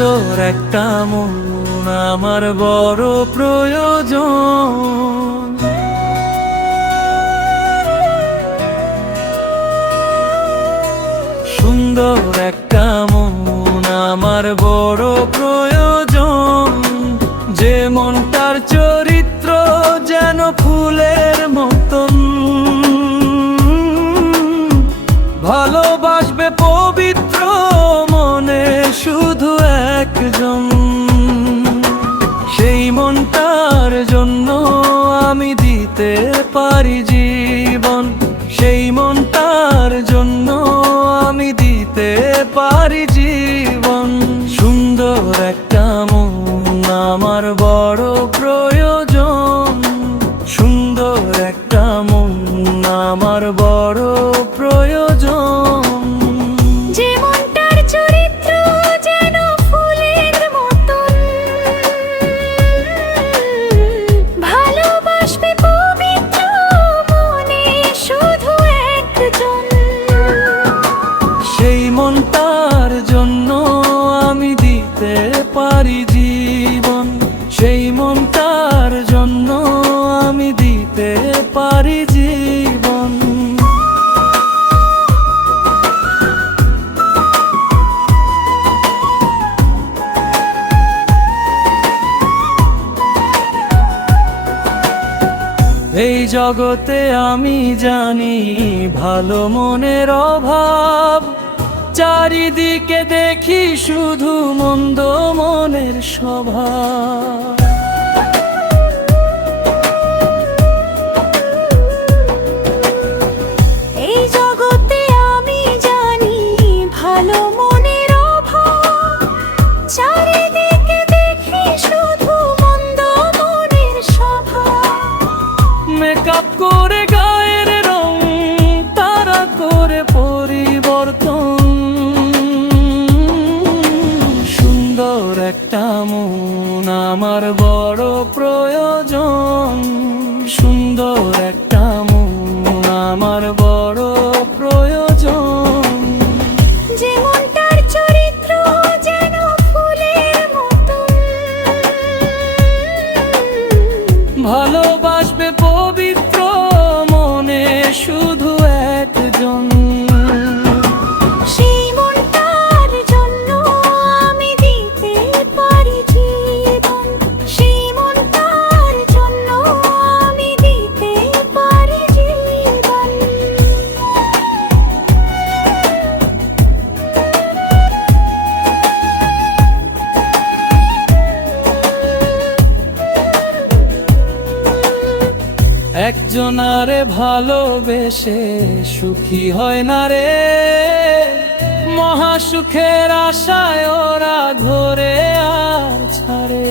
সুন্দর একটা মন আমার বড় প্রয়োজন। সুন্দর একটা মন আমার বড় প্রয়োজন, যে মনটার চরিত্র যেন ফুলের মতন, ভালোবাসবে পবিত্র মনে শুধু একজন। সেই মনটার জন্য আমি দিতে পারি জীবন, সেই মনটার জন্য আমি দিতে পারি জীবন। সুন্দর একটা মন আমার বড় প্রয়োজন, সুন্দর একটা মন আমার বড় প্রয়োজন। যে মনটার চরিত্র যেন ফুলের মতন, ভালোবাসবে পবিত্র মনে শুধু একজন। সেই মনটার জন্য আমি দিতে পারি জীবন, সেই মনটার জন্য আমি দিতে পারি জীবন। এই জগতে আমি জানি ভালো মনের অভাব, চারিদিকে দেখি শুধু মন্দ মনের স্বভাব। এই জগতে আমি জানি ভালো মনের অভাব, চারিদিকে দেখি শুধু মন্দ মনের স্বভাব। মেকআপ করে গায়ের রং তারা করে পরিবর্তন, সুন্দর একটা মন আমার বড় প্রয়োজন, সুন্দর একটা মন আমার বড় প্রয়োজন। যে মনটার চরিত্র যেন ফুলের মতন, ভালোবাসবে পবিত্র মনে শুধু একজন। সেই মনটার জন্য আমি দিতে পারি জীবন, সেই মনটার জন্য আমি দিতে পারি জীবন। একজনারে ভালোবেসে সুখী হয় না রে, মহাসুখের আশায় ওরা ধরে আর ছাড়ে।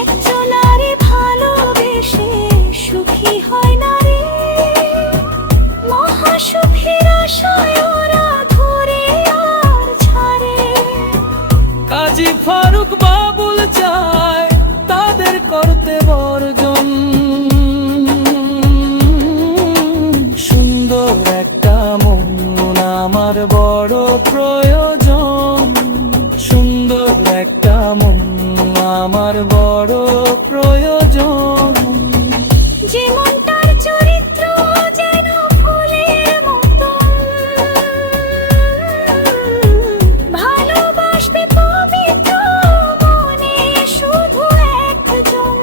একজনারে ভালোবেসে সুখী হয় না রে, মহাসুখের আশায় ওরা ধরে আর ছাড়ে। কাজী ফারুক বাবুল চায় তাদের করতে বর্জন, সুন্দর একটা মন আমার বড় প্রয়োজন, সুন্দর একটা মন আমার বড় প্রয়োজন। যে মনটার চরিত্র যেন ফুলের মতন, ভালোবাসবে পবিত্র মনে শুধু একজন।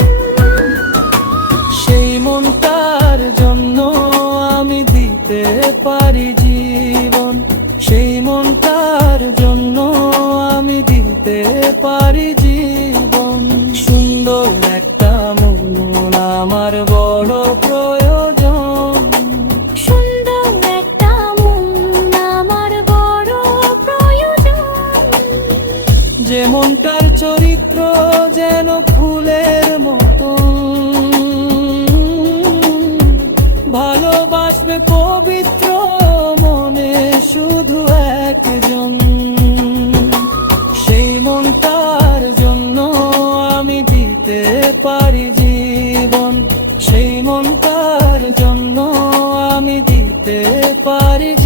সেই মনটার জন্য আমি দিতে পারি জীবন, সেই মনটার জন্য আমি দিতে পারি জীবন। সুন্দর একটা মন আমার বড় প্রয়োজন, সুন্দর একটা মন আমার বড় প্রয়োজন। যে মনটার চরিত্র যেন ফুলের মতন, ভালোবাসবে পবিত্র মনে শুধু একজন। সেই মনটার জন্য আমি দিতে পারি জীবন, সেই মনটার জন্য আমি দিতে পারি